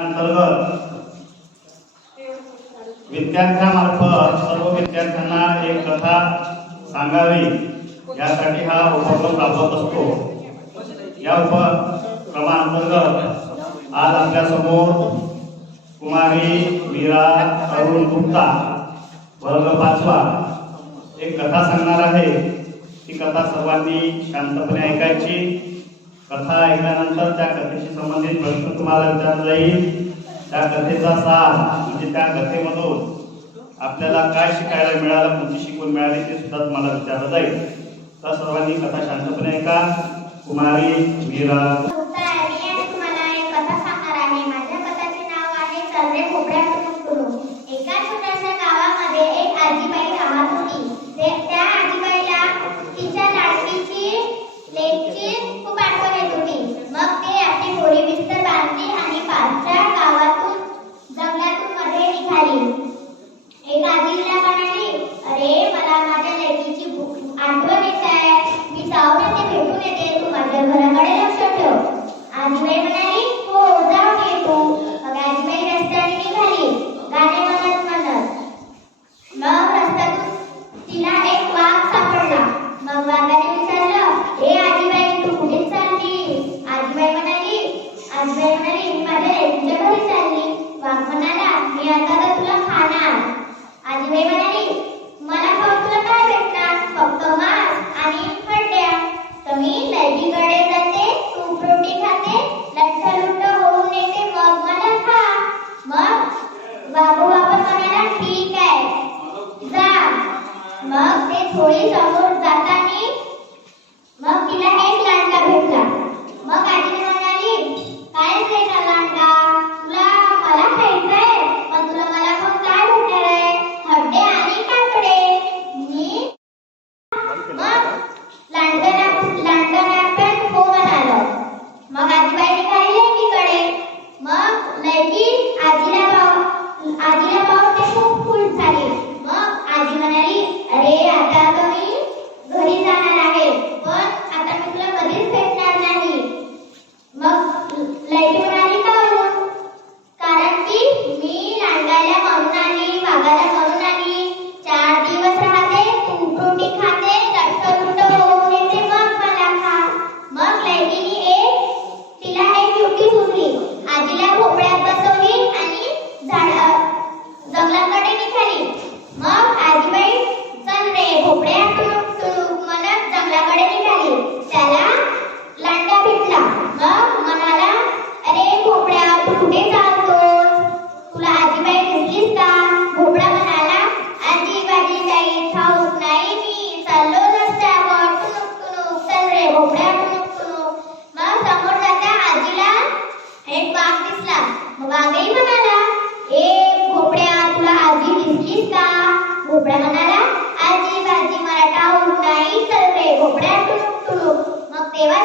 अंतर्गत विद्यार्थ्यामार्फत सर्व विद्यार्थ्यांना एक कथा सांगावी. यासाठी हा उपक्रम राबवत असतो. या उपक्रमाअंतर्गत आज आपल्यासमोर कुमारी मीरा अरुण गुप्ता वर्ग पाचवा एक कथा सांगणार आहे. ती कथा सर्वांनी शांतपणे ऐकायची. कथा ऐकल्यानंतर त्या कथेशी संबंधित प्रश्न तुम्हाला विचारला जाईल. त्या कथेचा सार म्हणजे त्या कथेमधून आपल्याला काय शिकायला मिळालं कोणती शिकवण मिळाली ते सुद्धा तुम्हाला विचारलं जाईल. तर सर्वांनी कथा शांतपणे ऐका. कुमारी मीरा. Hallelujah. आजीबाई म्हणाली मला फक्त काय भेटणार? फक्त मांस आणि खड्ड्या तर मी नदीकडे जाते तूप रोटी खाते लुट्ट होऊन येते मग मला खा. मग बाबू बाबा म्हणाला ठीक आहे जा. मग ते थोडी समोर जातानी मग तिला एक लांडा भेटला. भोपळा म्हणाला आजी बाजी मला ठाऊक नाही सर्वे भोपळ्या टुक टुक मग तेव्हा